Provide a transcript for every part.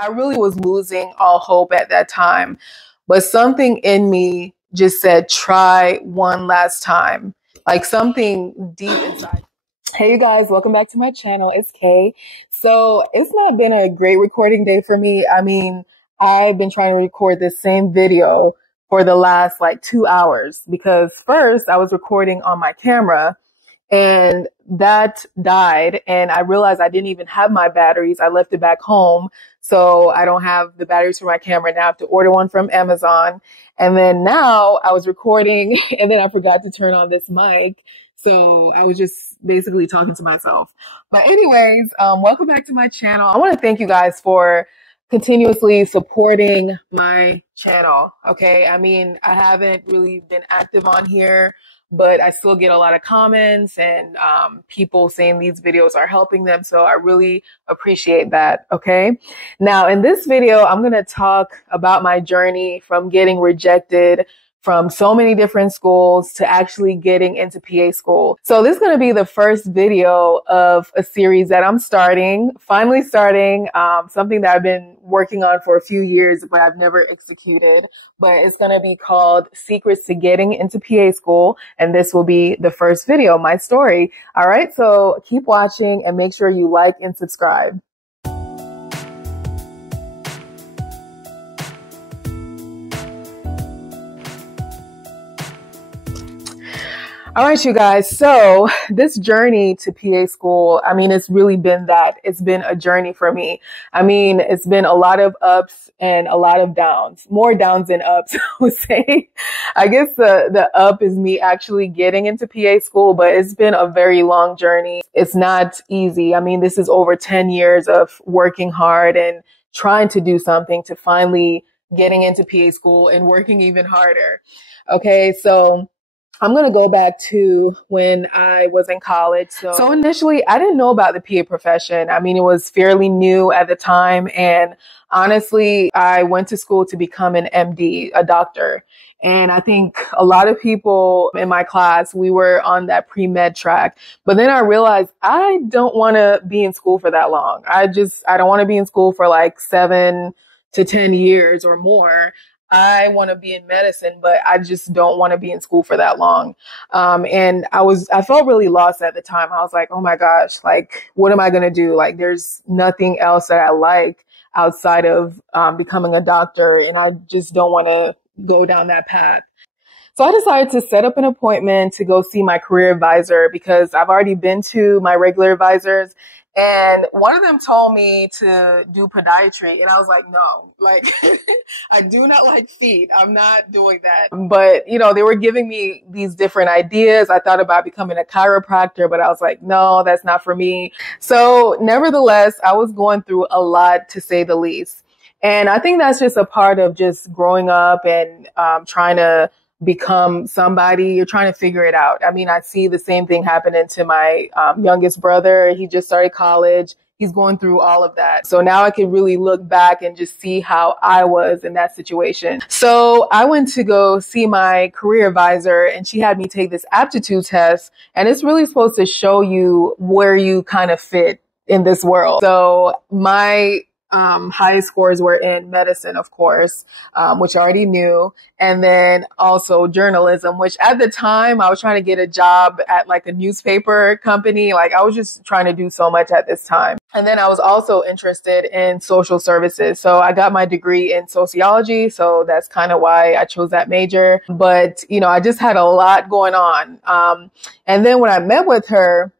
I really was losing all hope at that time. But something in me just said, try one last time. Like something deep inside. Hey, you guys, welcome back to my channel. It's Kay. So it's not been a great recording day for me. I mean, I've been trying to record this same video for the last like 2 hours because first I was recording on my camera and that died, and I realized I didn't even have my batteries. I left it back home, so I don't have the batteries for my camera. Now I have to order one from Amazon. And then now I was recording and then I forgot to turn on this mic. So I was just basically talking to myself. But anyways, welcome back to my channel. I want to thank you guys for continuously supporting my channel. Okay. I mean, I haven't really been active on here, but I still get a lot of comments and people saying these videos are helping them. So I really appreciate that. Okay. Now in this video, I'm going to talk about my journey from getting rejected from so many different schools to actually getting into PA school. So this is going to be the first video of a series that I'm finally starting, something that I've been working on for a few years, but I've never executed. But it's going to be called Secrets to Getting into PA School. And this will be the first video, my story. All right. So keep watching and make sure you like and subscribe. All right, you guys. So this journey to PA school, I mean, it's really been that. It's been a journey for me. I mean, it's been a lot of ups and a lot of downs, more downs than ups, I would say. I guess the up is me actually getting into PA school, but it's been a very long journey. It's not easy. I mean, this is over 10 years of working hard and trying to do something to finally getting into PA school and working even harder. Okay, so I'm going to go back to when I was in college. So initially, I didn't know about the PA profession. I mean, it was fairly new at the time. And honestly, I went to school to become an MD, a doctor. And I think a lot of people in my class, we were on that pre-med track. But then I realized I don't want to be in school for that long. I don't want to be in school for like 7 to 10 years or more. I want to be in medicine, but I just don't want to be in school for that long. And I felt really lost at the time. I was like, oh my gosh, like, what am I going to do? Like, there's nothing else that I like outside of becoming a doctor. And I just don't want to go down that path. So I decided to set up an appointment to go see my career advisor because I've already been to my regular advisors. And one of them told me to do podiatry. And I was like, no, like, I do not like feet. I'm not doing that. But, you know, they were giving me these different ideas. I thought about becoming a chiropractor, but I was like, no, that's not for me. So nevertheless, I was going through a lot, to say the least. And I think that's just a part of just growing up and trying to become somebody. You're trying to figure it out. I mean, I see the same thing happening to my youngest brother. He just started college. He's going through all of that. So now I can really look back and just see how I was in that situation. So I went to go see my career advisor and she had me take this aptitude test. And it's really supposed to show you where you kind of fit in this world. So my highest scores were in medicine, of course, which I already knew. And then also journalism, which at the time I was trying to get a job at like a newspaper company. Like I was just trying to do so much at this time. And then I was also interested in social services. So I got my degree in sociology. So that's kind of why I chose that major. But, you know, I just had a lot going on. And then when I met with her,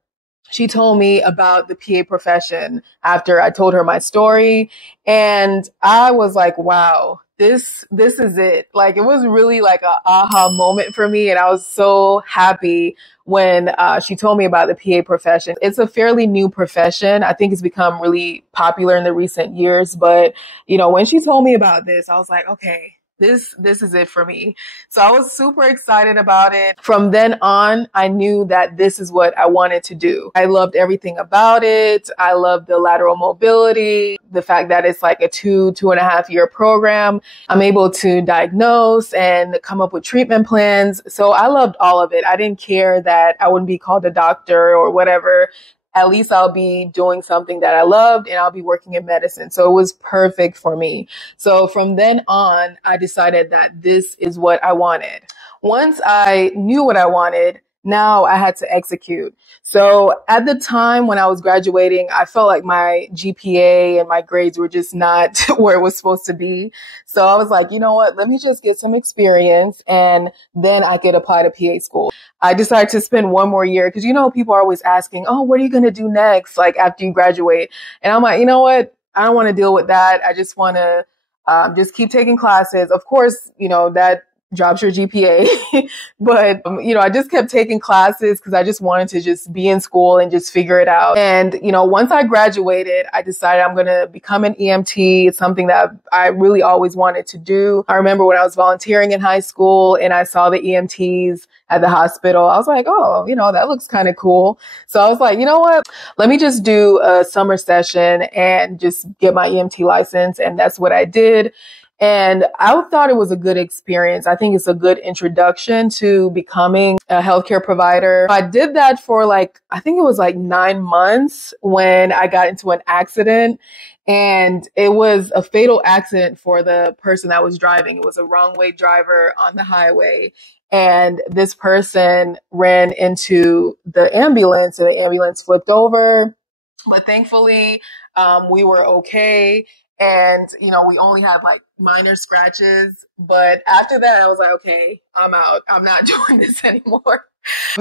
she told me about the PA profession after I told her my story. And I was like, wow, this is it. Like, it was really like a aha moment for me. And I was so happy when she told me about the PA profession. It's a fairly new profession. I think it's become really popular in the recent years. But, you know, when she told me about this, I was like, okay, this is it for me. So I was super excited about it. From then on, I knew that this is what I wanted to do. I loved everything about it. I loved the lateral mobility, the fact that it's like a 2.5 year program. I'm able to diagnose and come up with treatment plans. So I loved all of it. I didn't care that I wouldn't be called a doctor or whatever. at least I'll be doing something that I loved and I'll be working in medicine. So it was perfect for me. So from then on, I decided that this is what I wanted. Once I knew what I wanted, now I had to execute. So at the time when I was graduating, I felt like my GPA and my grades were just not where it was supposed to be. So I was like, you know what? Let me just get some experience and then I could apply to PA school. I decided to spend one more year because, you know, people are always asking, oh, what are you going to do next? Like after you graduate? And I'm like, you know what? I don't want to deal with that. I just want to just keep taking classes. Of course, you know, that drops your GPA. But, you know, I just kept taking classes because I just wanted to just be in school and just figure it out. And, you know, once I graduated, I decided I'm going to become an EMT. It's something that I really always wanted to do. I remember when I was volunteering in high school and I saw the EMTs at the hospital, I was like, oh, you know, that looks kind of cool. So I was like, you know what? Let me just do a summer session and just get my EMT license. And that's what I did. And I thought it was a good experience. I think it's a good introduction to becoming a healthcare provider. I did that for I think it was 9 months when I got into an accident. And it was a fatal accident for the person that was driving. It was a wrong way driver on the highway. And this person ran into the ambulance and the ambulance flipped over. But thankfully, we were okay. And, you know, we only had minor scratches. But after that, I was like, okay, I'm out. I'm not doing this anymore.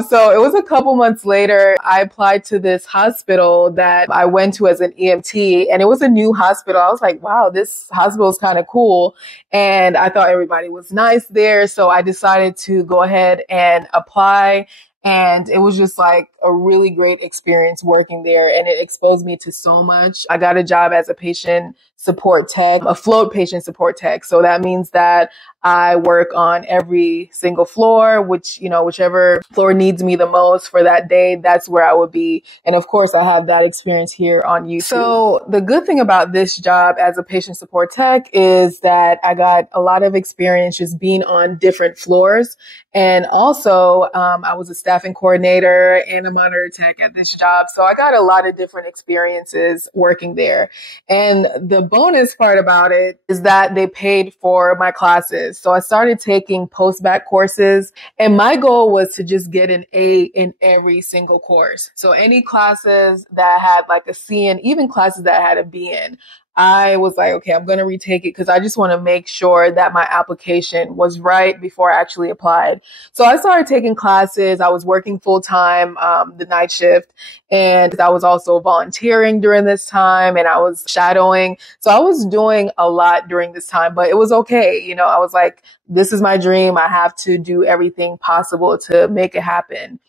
So it was a couple months later, I applied to this hospital that I went to as an EMT, and it was a new hospital. I was like, wow, this hospital is kind of cool. And I thought everybody was nice there. So I decided to go ahead and apply. And it was just a really great experience working there. And it exposed me to so much. I got a job as a patient support tech, a float patient support tech. So that means that I work on every single floor, whichever floor needs me the most for that day, that's where I would be. And of course, I have that experience here on YouTube. So the good thing about this job as a patient support tech is that I got a lot of experience just being on different floors. And also, I was a staffing coordinator and a monitor tech at this job. So I got a lot of different experiences working there. And the bonus part about it is that they paid for my classes. So I started taking post-bac courses, and my goal was to just get an A in every single course. So any classes that had a C in, even classes that had a B in, I was like, okay, I'm going to retake it because I just want to make sure that my application was right before I actually applied. So I started taking classes. I was working full time, the night shift, and I was also volunteering during this time, and I was shadowing. So I was doing a lot during this time, but it was okay. You know, I was like, this is my dream. I have to do everything possible to make it happen.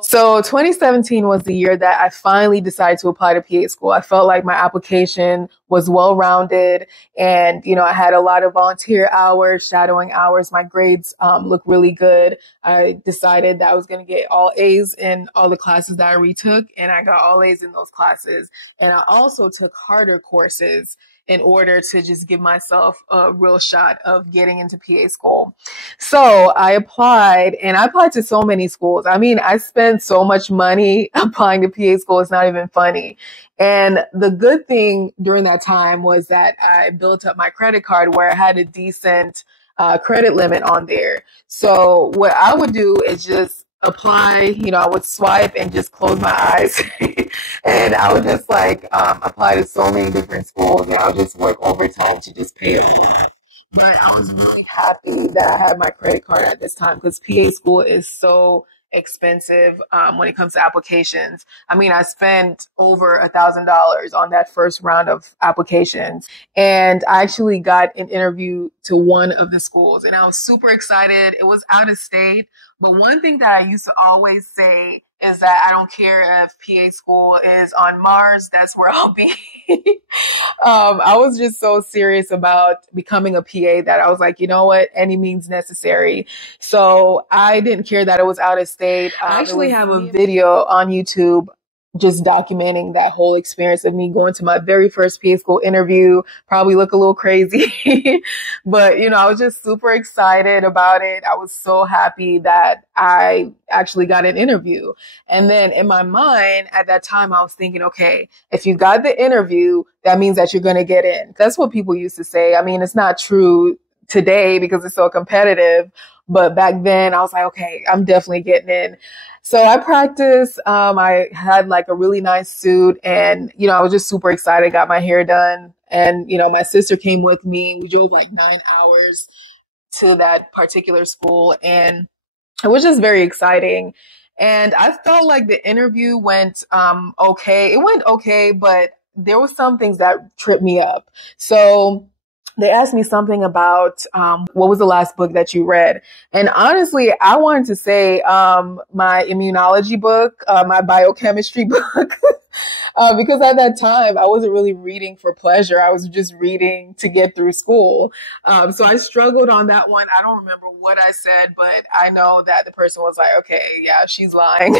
So 2017 was the year that I finally decided to apply to PA school. I felt like my application was well-rounded, and, you know, I had a lot of volunteer hours, shadowing hours. My grades looked really good. I decided that I was going to get all A's in all the classes that I retook, and I got all A's in those classes. And I also took harder courses in order to just give myself a real shot of getting into PA school. So I applied, and I applied to so many schools. I mean, I spent so much money applying to PA school. It's not even funny. And the good thing during that time was that I built up my credit card where I had a decent credit limit on there. So what I would do is just apply, you know, I would swipe and just close my eyes and I would just apply to so many different schools, and I would just work overtime to just pay it. But I was really happy that I had my credit card at this time because PA school is so expensive when it comes to applications. I mean, I spent over $1,000 on that first round of applications, and I actually got an interview to one of the schools, and I was super excited. It was out of state, but one thing that I used to always say is that I don't care if PA school is on Mars, that's where I'll be. I was just so serious about becoming a PA that I was like, you know what, any means necessary. So I didn't care that it was out of state. I actually have a video on YouTube just documenting that whole experience of me going to my very first PA school interview. Probably look a little crazy, but I was just super excited about it. I was so happy that I actually got an interview. And then in my mind at that time, I was thinking, okay, if you got the interview, that means that you're going to get in. That's what people used to say. I mean, it's not true today because it's so competitive. But back then I was like, okay, I'm definitely getting in. So I practiced. I had like a really nice suit and, I was just super excited, got my hair done. And, my sister came with me. We drove like 9 hours to that particular school and it was just very exciting. And I felt like the interview went, okay. It went okay, but there were some things that tripped me up. So they asked me something about what was the last book that you read? And honestly, I wanted to say my immunology book, my biochemistry book, because at that time I wasn't really reading for pleasure. I was just reading to get through school. So I struggled on that one. I don't remember what I said, but I know that the person was like, okay, yeah, she's lying.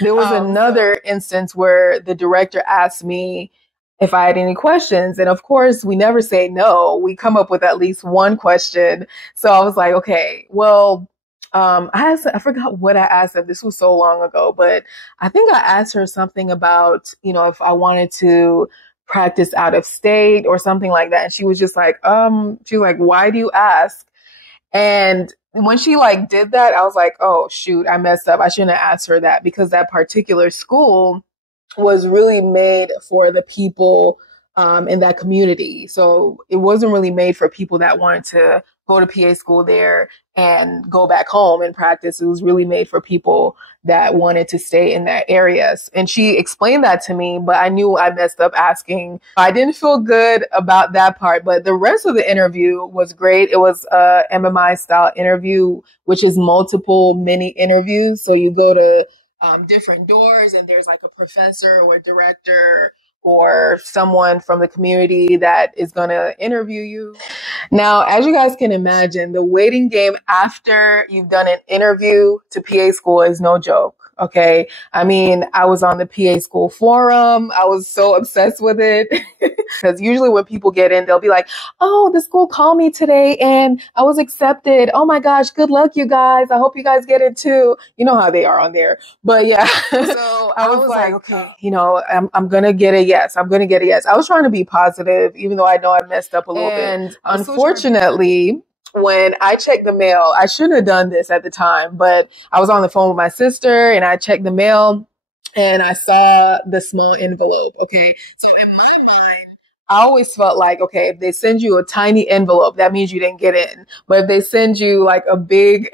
There was another instance where the director asked me if I had any questions. And of course, we never say no. We come up with at least one question. So I was like, okay, well, I forgot what I asked her. This was so long ago, but I think I asked her something about, if I wanted to practice out of state or something like that. And she was just like, she was like, why do you ask? And when she like did that, I was like, oh shoot, I messed up. I shouldn't have asked her that because that particular school was really made for the people in that community. So it wasn't really made for people that wanted to go to PA school there and go back home and practice. It was really made for people that wanted to stay in that area. And she explained that to me, but I knew I messed up asking. I didn't feel good about that part, but the rest of the interview was great. It was a MMI style interview, which is multiple mini interviews. So you go to different doors and there's like a professor or a director or someone from the community that is going to interview you. Now, as you guys can imagine, the waiting game after you've done an interview to PA school is no joke. Okay. I mean, I was on the PA school forum. I was so obsessed with it because usually when people get in, they'll be like, oh, the school called me today and I was accepted. Oh my gosh. Good luck, you guys. I hope you guys get it too. You know how they are on there. But yeah, so I was like, okay, I'm going to get a yes. I'm going to get a yes. I was trying to be positive, even though I know I messed up a little bit. And unfortunately, when I checked the mail, I shouldn't have done this at the time, but I was on the phone with my sister and I checked the mail and I saw the small envelope. Okay. So in my mind, I always felt like, okay, if they send you a tiny envelope, that means you didn't get in. But if they send you like a big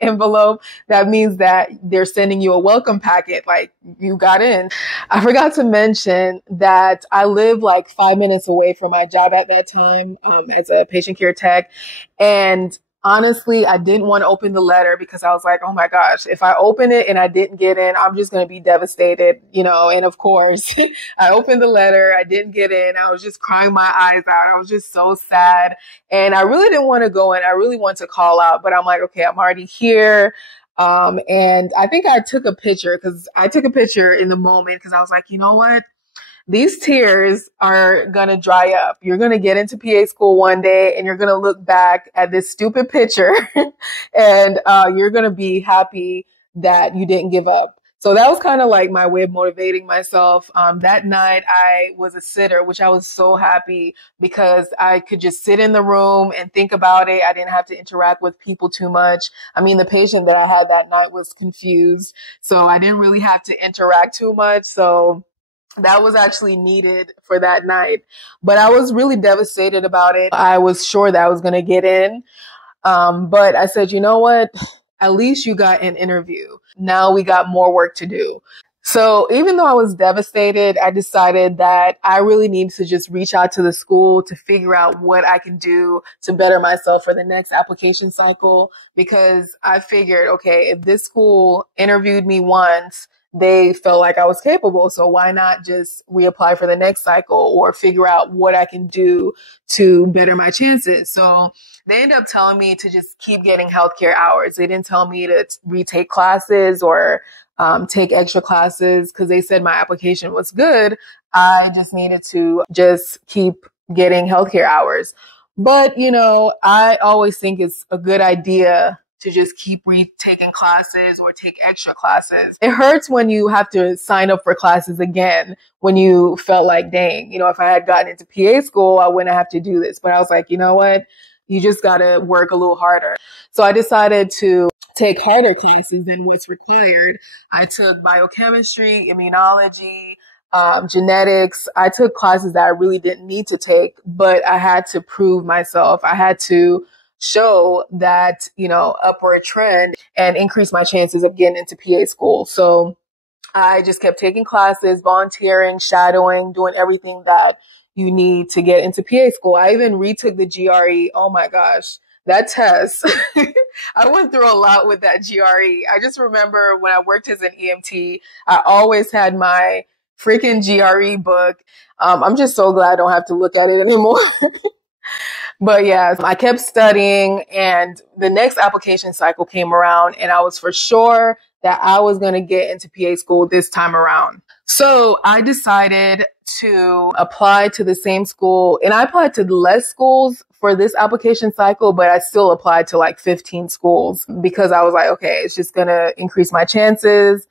envelope, that means that they're sending you a welcome packet, like you got in. I forgot to mention that I live like 5 minutes away from my job at that time, as a patient care tech. And honestly, I didn't want to open the letter because I was like, oh my gosh, if I open it and I didn't get in, I'm just going to be devastated, and of course I opened the letter. I didn't get in. I was just crying my eyes out. I was just so sad and I really didn't want to go in. I really want to call out, but I'm like, okay, I'm already here. And I think I took a picture in the moment because I was like, you know what? These tears are going to dry up. You're going to get into PA school one day and you're going to look back at this stupid picture and you're going to be happy that you didn't give up. So that was kind of like my way of motivating myself. That night I was a sitter, which I was so happy because I could just sit in the room and think about it. I didn't have to interact with people too much. I mean, the patient that I had that night was confused, so I didn't really have to interact too much. So that was actually needed for that night, but I was really devastated about it. I was sure that I was going to get in. But I said, you know what? At least you got an interview. Now we got more work to do. So even though I was devastated, I decided that I really need to just reach out to the school to figure out what I can do to better myself for the next application cycle. Because I figured, okay, if this school interviewed me once, they felt like I was capable. So why not just reapply for the next cycle or figure out what I can do to better my chances? So they ended up telling me to just keep getting healthcare hours. They didn't tell me to retake classes or take extra classes because they said my application was good. I just needed to just keep getting healthcare hours. But, you know, I always think it's a good idea to just keep retaking classes or take extra classes. It hurts when you have to sign up for classes again when you felt like, dang, you know, if I had gotten into PA school, I wouldn't have to do this. But I was like, you know what? You just got to work a little harder. So I decided to take harder classes than what's required. I took biochemistry, immunology, genetics. I took classes that I really didn't need to take, but I had to prove myself. I had to show that, you know, upward trend and increase my chances of getting into PA school. So I just kept taking classes, volunteering, shadowing, doing everything that you need to get into PA school. I even retook the GRE. Oh my gosh, that test. I went through a lot with that GRE. I just remember when I worked as an EMT, I always had my freaking GRE book. I'm just so glad I don't have to look at it anymore. But yeah, I kept studying and the next application cycle came around and I was for sure that I was going to get into PA school this time around. So I decided to apply to the same school, and I applied to less schools for this application cycle, but I still applied to like 15 schools because I was like, okay, it's just going to increase my chances.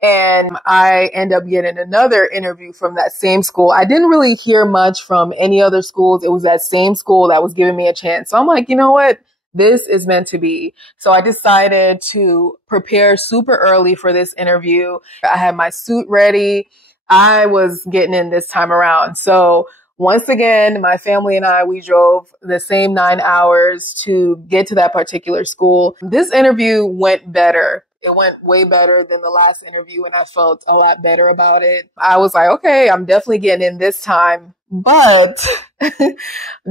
And I end up getting another interview from that same school. I didn't really hear much from any other schools. It was that same school that was giving me a chance. So I'm like, you know what? This is meant to be. So I decided to prepare super early for this interview. I had my suit ready. I was getting in this time around. So once again, my family and I, we drove the same 9 hours to get to that particular school. This interview went better. It went way better than the last interview and I felt a lot better about it. I was like, okay, I'm definitely getting in this time. But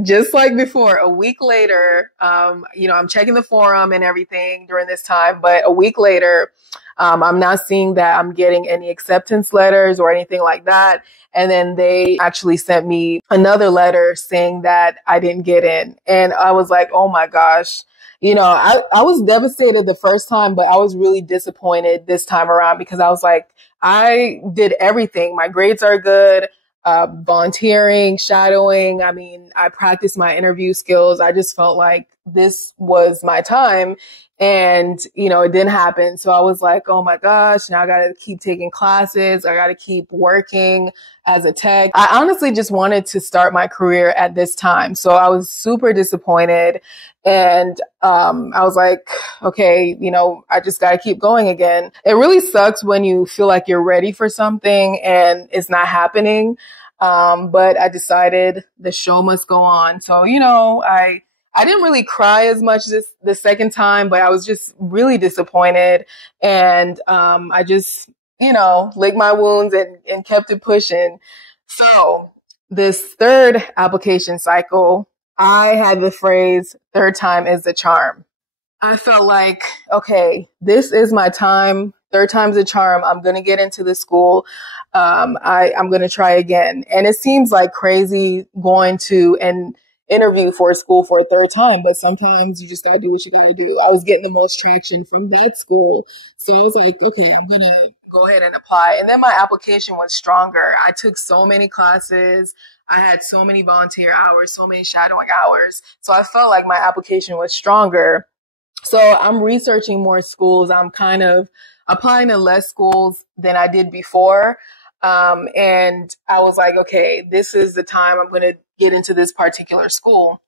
just like before, a week later, you know, I'm checking the forum and everything during this time. But a week later, I'm not seeing that I'm getting any acceptance letters or anything like that. And then they actually sent me another letter saying that I didn't get in. And I was like, oh my gosh. You know, I was devastated the first time, but I was really disappointed this time around because I was like, I did everything. My grades are good, volunteering, shadowing. I mean, I practiced my interview skills. I just felt like this was my time and, you know, it didn't happen. So I was like, oh my gosh, now I got to keep taking classes. I got to keep working as a tech. I honestly just wanted to start my career at this time. So I was super disappointed. And I was like, okay, you know, I just got to keep going again. It really sucks when you feel like you're ready for something and it's not happening. But I decided the show must go on. So, you know, I didn't really cry as much the second time, but I was just really disappointed. And I just, you know, licked my wounds and kept it pushing. So this third application cycle, I had the phrase, third time is the charm. I felt like, okay, this is my time. Third time's a charm. I'm going to get into this school. I'm going to try again. And it seems like crazy going to an interview for a school for a third time, but sometimes you just got to do what you got to do. I was getting the most traction from that school. So I was like, okay, I'm going to go ahead and apply. And then my application was stronger. I took so many classes. I had so many volunteer hours, so many shadowing hours. So I felt like my application was stronger. So I'm researching more schools. I'm kind of applying to less schools than I did before. And I was like, okay, this is the time I'm going to get into this particular school.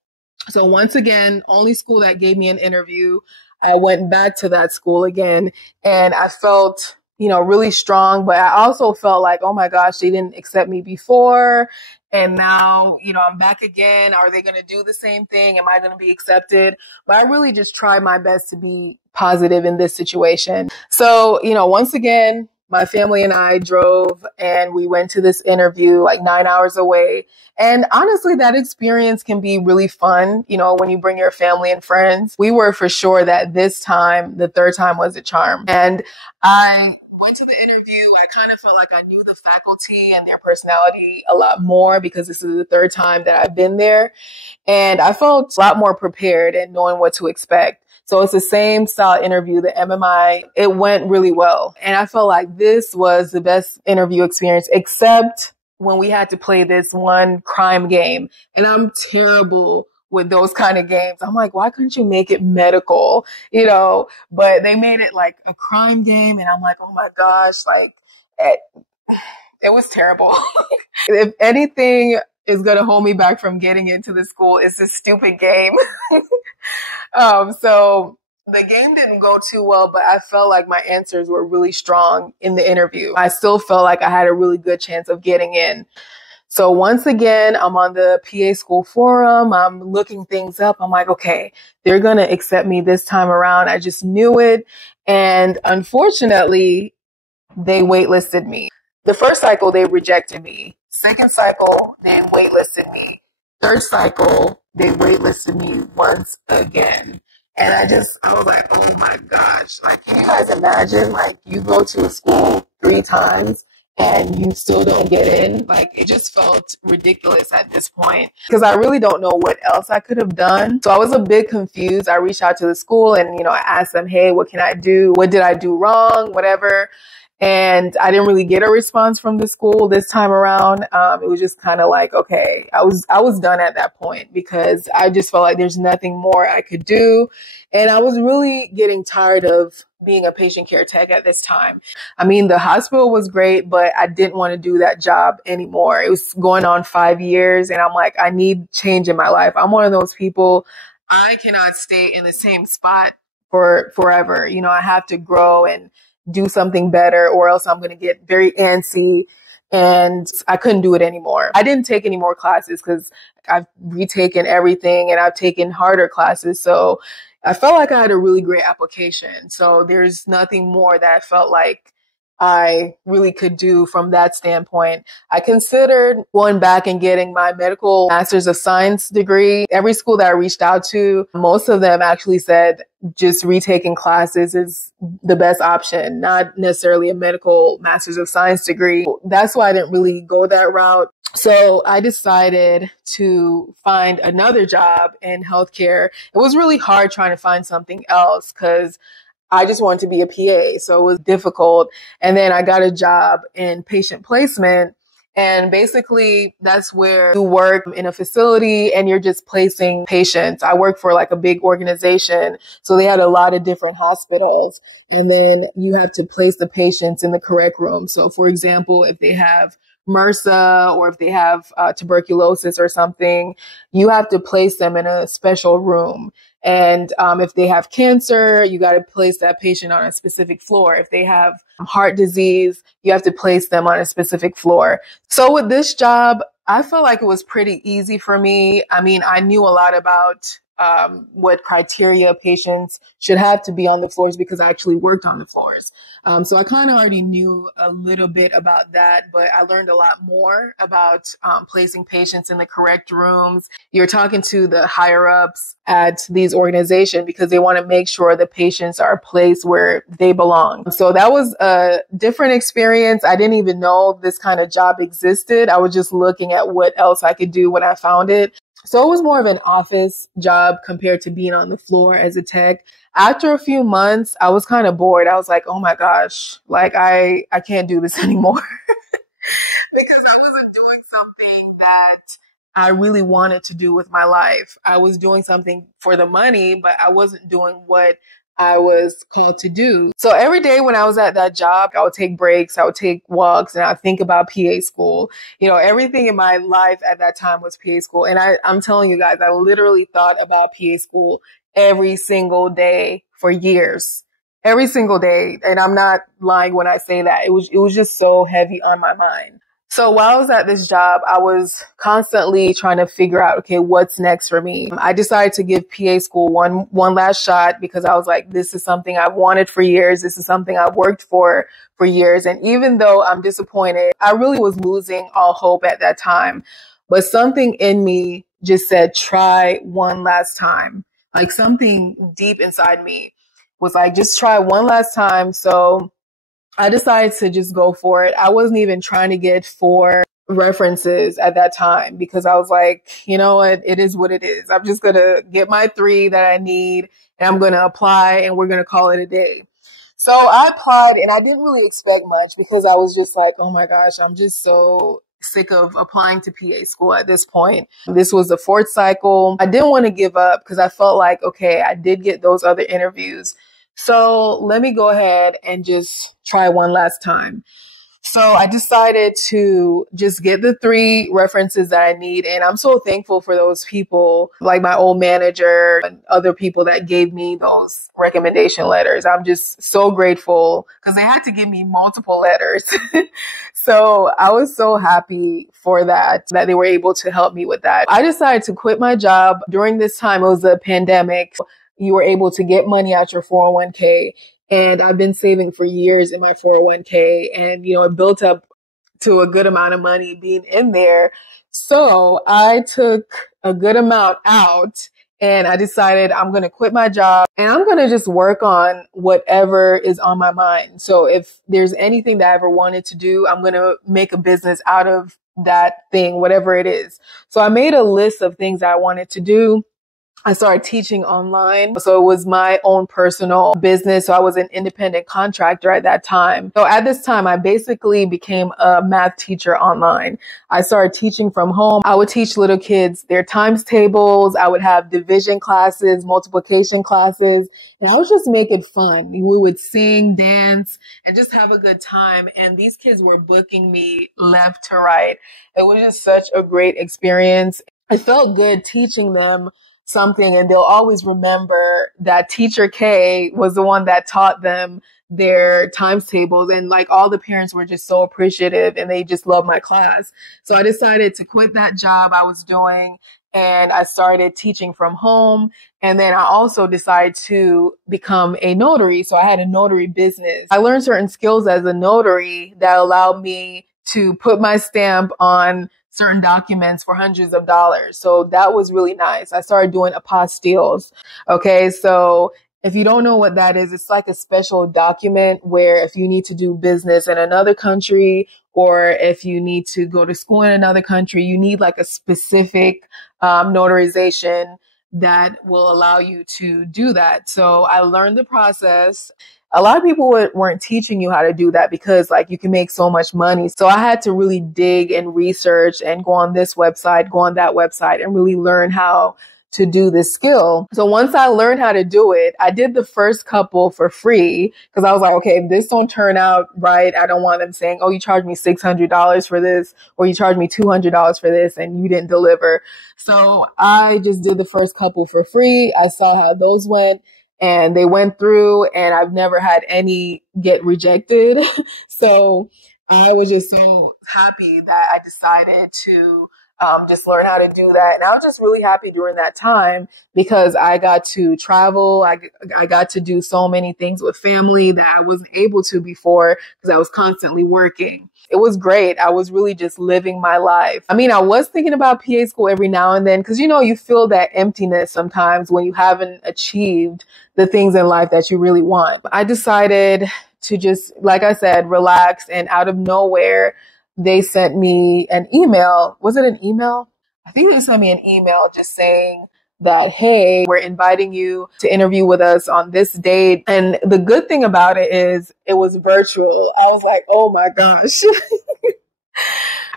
So once again, only school that gave me an interview, I went back to that school again and I felt, you know, really strong, but I also felt like, oh my gosh, they didn't accept me before. And now, you know, I'm back again. Are they going to do the same thing? Am I going to be accepted? But I really just tried my best to be positive in this situation. So, you know, once again, my family and I drove and we went to this interview like 9 hours away. And honestly, that experience can be really fun, you know, when you bring your family and friends. We were for sure that this time, the third time was a charm. And I Went to the interview. I kind of felt like I knew the faculty and their personality a lot more because this is the third time that I've been there. And I felt a lot more prepared and knowing what to expect. So it's the same style interview, the MMI. It went really well. And I felt like this was the best interview experience, except when we had to play this one crime game. And I'm terrible with those kind of games. I'm like, why couldn't you make it medical? You know, but they made it like a crime game. And I'm like, oh my gosh, like it was terrible. If anything is going to hold me back from getting into the school, it's this stupid game. So the game didn't go too well, but I felt like my answers were really strong in the interview. I still felt like I had a really good chance of getting in. So once again, I'm on the PA school forum. I'm looking things up. I'm like, okay, they're going to accept me this time around. I just knew it. And unfortunately, they waitlisted me. The first cycle, they rejected me. Second cycle, they waitlisted me. Third cycle, they waitlisted me once again. And I was like, oh my gosh. Like, can you guys imagine, like, you go to a school 3 times and you still don't get in? Like, it just felt ridiculous at this point because I really don't know what else I could have done. So I was a bit confused. I reached out to the school and, you know, I asked them, hey, what can I do? What did I do wrong? Whatever. And I didn't really get a response from the school this time around. It was just kind of like, okay, I was done at that point because I just felt like there's nothing more I could do. And I was really getting tired of being a patient care tech at this time. I mean, the hospital was great, but I didn't want to do that job anymore. It was going on 5 years and I'm like, I need change in my life. I'm one of those people. I cannot stay in the same spot for forever. You know, I have to grow and do something better or else I'm going to get very antsy and I couldn't do it anymore. I didn't take any more classes because I've retaken everything and I've taken harder classes. So I felt like I had a really great application. So there's nothing more that I felt like I really could do from that standpoint. I considered going back and getting my medical master's of science degree. Every school that I reached out to, most of them actually said just retaking classes is the best option, not necessarily a medical master's of science degree. That's why I didn't really go that route. So I decided to find another job in healthcare. It was really hard trying to find something else because I just wanted to be a PA. So it was difficult. And then I got a job in patient placement. And basically that's where you work in a facility and you're just placing patients. I work for like a big organization. So they had a lot of different hospitals and then you have to place the patients in the correct room. So for example, if they have MRSA or if they have tuberculosis or something, you have to place them in a special room. And if they have cancer, you got to place that patient on a specific floor. If they have heart disease, you have to place them on a specific floor. So with this job, I felt like it was pretty easy for me. I mean, I knew a lot about what criteria patients should have to be on the floors because I actually worked on the floors. So I kind of already knew a little bit about that, but I learned a lot more about placing patients in the correct rooms. You're talking to the higher ups at these organizations because they want to make sure the patients are placed where they belong. So that was a different experience. I didn't even know this kind of job existed. I was just looking at what else I could do when I found it. So it was more of an office job compared to being on the floor as a tech. After a few months, I was kind of bored. I was like, oh my gosh, like I can't do this anymore because I wasn't doing something that I really wanted to do with my life. I was doing something for the money, but I wasn't doing what I was called to do. So every day when I was at that job, I would take breaks, I would take walks, and I would think about PA school. You know, everything in my life at that time was PA school. And I'm telling you guys, I literally thought about PA school every single day for years. Every single day. And I'm not lying when I say that. It was just so heavy on my mind. So while I was at this job, I was constantly trying to figure out, okay, what's next for me? I decided to give PA school one last shot because I was like, this is something I've wanted for years. This is something I've worked for years. And even though I'm disappointed, I really was losing all hope at that time. But something in me just said, try one last time. Like something deep inside me was like, just try one last time. So I decided to just go for it. I wasn't even trying to get 4 references at that time because I was like, you know what? It is what it is. I'm just going to get my 3 that I need and I'm going to apply and we're going to call it a day. So I applied and I didn't really expect much because I was just like, oh my gosh, I'm just so sick of applying to PA school at this point. This was the 4th cycle. I didn't want to give up because I felt like, okay, I did get those other interviews. So let me go ahead and just try one last time. So I decided to just get the 3 references that I need. And I'm so thankful for those people, like my old manager and other people that gave me those recommendation letters. I'm just so grateful because they had to give me multiple letters. So I was so happy for that they were able to help me with that. I decided to quit my job during this time. It was a pandemic. You were able to get money out your 401k. And I've been saving for years in my 401k and, it built up to a good amount of money being in there. So I took a good amount out and I decided I'm going to quit my job and I'm going to just work on whatever is on my mind. So if there's anything that I ever wanted to do, I'm going to make a business out of that thing, whatever it is. So I made a list of things that I wanted to do. I started teaching online. So it was my own personal business. So I was an independent contractor at that time. So at this time, I basically became a math teacher online. I started teaching from home. I would teach little kids their times tables. I would have division classes, multiplication classes, and I would just make it fun. We would sing, dance, and just have a good time. And these kids were booking me left to right. It was just such a great experience. It felt good teaching them something, and they'll always remember that Teacher Kay was the one that taught them their times tables, and like all the parents were just so appreciative and they just loved my class. So I decided to quit that job I was doing and I started teaching from home. And then I also decided to become a notary. So I had a notary business. I learned certain skills as a notary that allowed me to put my stamp on certain documents for hundreds of dollars. So that was really nice. I started doing apostilles. Okay. So if you don't know what that is, it's like a special document where if you need to do business in another country or if you need to go to school in another country, you need like a specific notarization that will allow you to do that. So I learned the process. A lot of people weren't teaching you how to do that because like you can make so much money. So I had to really dig and research and go on this website, go on that website and really learn how to do this skill. So once I learned how to do it, I did the first couple for free because I was like, okay, if this don't turn out right, I don't want them saying, oh, you charged me $600 for this or you charged me $200 for this and you didn't deliver. So I just did the first couple for free. I saw how those went. And they went through and I've never had any get rejected. So I was just so happy that I decided to just learn how to do that. And I was just really happy during that time because I got to travel. I got to do so many things with family that I wasn't able to before because I was constantly working. It was great. I was really just living my life. I mean, I was thinking about PA school every now and then because, you feel that emptiness sometimes when you haven't achieved the things in life that you really want. I decided to just, like I said, relax, and out of nowhere, they sent me an email. Was it an email? I think they sent me an email just saying that, hey, we're inviting you to interview with us on this date. And the good thing about it is it was virtual. I was like, oh my gosh.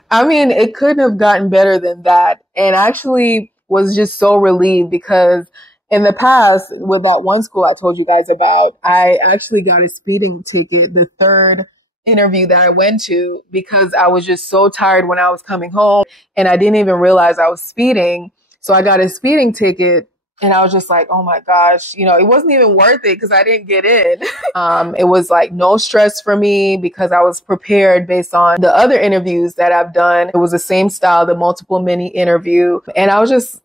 I mean, it couldn't have gotten better than that. And actually was just so relieved because in the past, with that one school I told you guys about, I actually got a speeding ticket the third interview that I went to because I was just so tired when I was coming home and I didn't even realize I was speeding. So I got a speeding ticket and I was just like, oh my gosh, it wasn't even worth it because I didn't get in. It was like no stress for me because I was prepared based on the other interviews that I've done. It was the same style, the multiple mini interview. And I was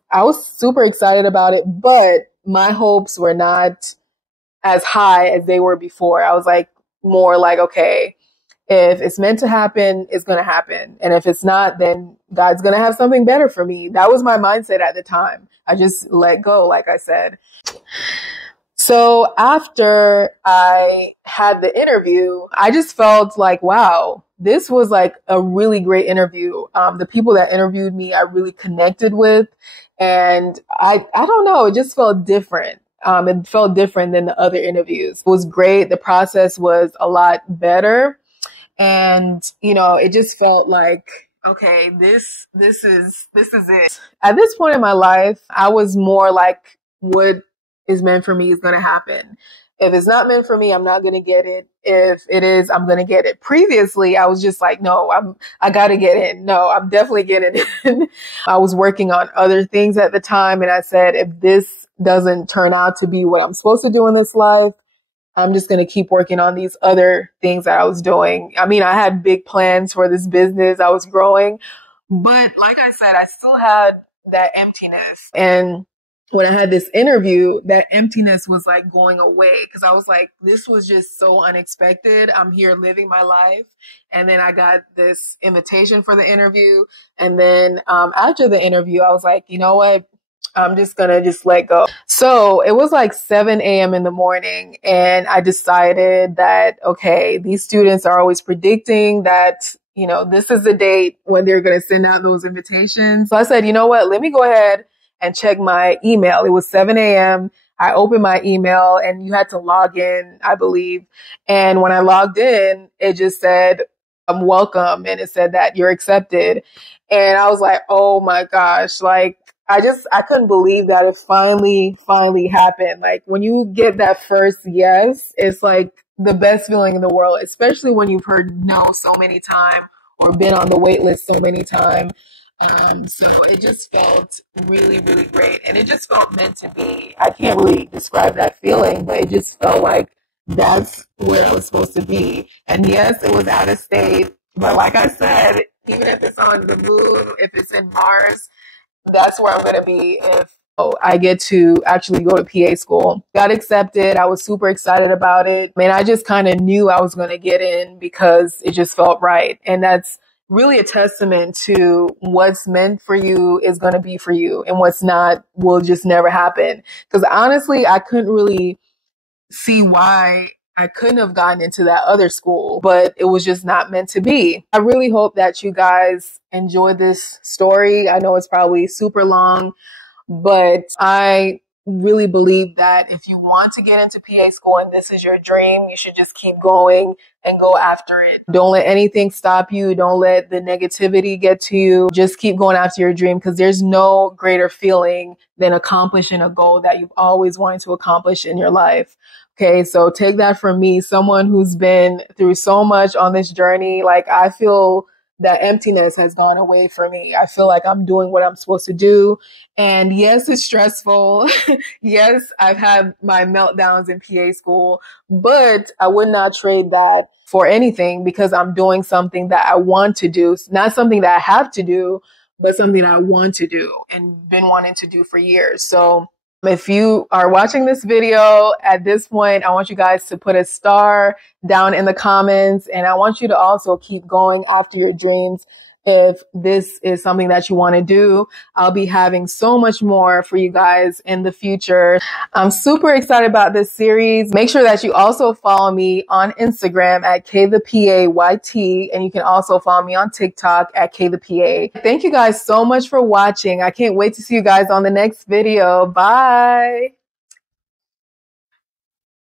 super excited about it, but my hopes were not as high as they were before. I was like, more like, okay, if it's meant to happen, it's going to happen. And if it's not, then God's going to have something better for me. That was my mindset at the time. I just let go, like I said. So after I had the interview, I just felt like, wow, this was like a really great interview. The people that interviewed me, I really connected with. And I don't know, it just felt different. It felt different than the other interviews. It was great. The process was a lot better. And, you know, it just felt like, okay, this is it. At this point in my life, I was more like, what is meant for me is going to happen. If it's not meant for me, I'm not going to get it. If it is, I'm going to get it. Previously, I was just like, no, I got to get in. No, I'm definitely getting in. I was working on other things at the time. And I said, if this doesn't turn out to be what I'm supposed to do in this life, I'm just going to keep working on these other things that I was doing. I mean, I had big plans for this business. I was growing, but like I said, I still had that emptiness. And when I had this interview, that emptiness was like going away because I was like, this was just so unexpected. I'm here living my life. And then I got this invitation for the interview. And then after the interview, I was like, you know what? I'm just going to just let go. So it was like 7 a.m. in the morning. And I decided that, okay, these students are always predicting that, you know, this is the date when they're going to send out those invitations. So I said, you know what? Let me go ahead and check my email. It was 7 a.m. I opened my email and you had to log in, I believe. And when I logged in, it just said, welcome. And it said that you're accepted. And I was like, oh my gosh, like, I couldn't believe that it finally happened. Like when you get that first yes, it's like the best feeling in the world, especially when you've heard no so many times or been on the wait list so many times. So it just felt really, really great. And it just felt meant to be. I can't really describe that feeling, but it just felt like that's where I was supposed to be. And yes, it was out of state. But like I said, even if it's on the moon, if it's in Mars, that's where I'm going to be if I get to actually go to PA school. Got accepted. I was super excited about it. I mean, I just kind of knew I was going to get in because it just felt right. And that's really a testament to what's meant for you is going to be for you and what's not will just never happen. Because honestly, I couldn't really see why I couldn't have gotten into that other school, but it was just not meant to be. I really hope that you guys enjoyed this story. I know it's probably super long, but I really believe that if you want to get into PA school and this is your dream, you should just keep going and go after it. Don't let anything stop you. Don't let the negativity get to you. Just keep going after your dream because there's no greater feeling than accomplishing a goal that you've always wanted to accomplish in your life. Okay, so take that from me, someone who's been through so much on this journey. Like I feel that emptiness has gone away for me. I feel like I'm doing what I'm supposed to do. And yes, it's stressful. Yes, I've had my meltdowns in PA school, but I would not trade that for anything because I'm doing something that I want to do. It's not something that I have to do, but something that I want to do and been wanting to do for years. So if you are watching this video at this point, I want you guys to put a star down in the comments. And I want you to also keep going after your dreams. If this is something that you want to do, I'll be having so much more for you guys in the future. I'm super excited about this series. Make sure that you also follow me on Instagram at KaythePA and you can also follow me on TikTok at KaythePA. Thank you guys so much for watching. I can't wait to see you guys on the next video. Bye.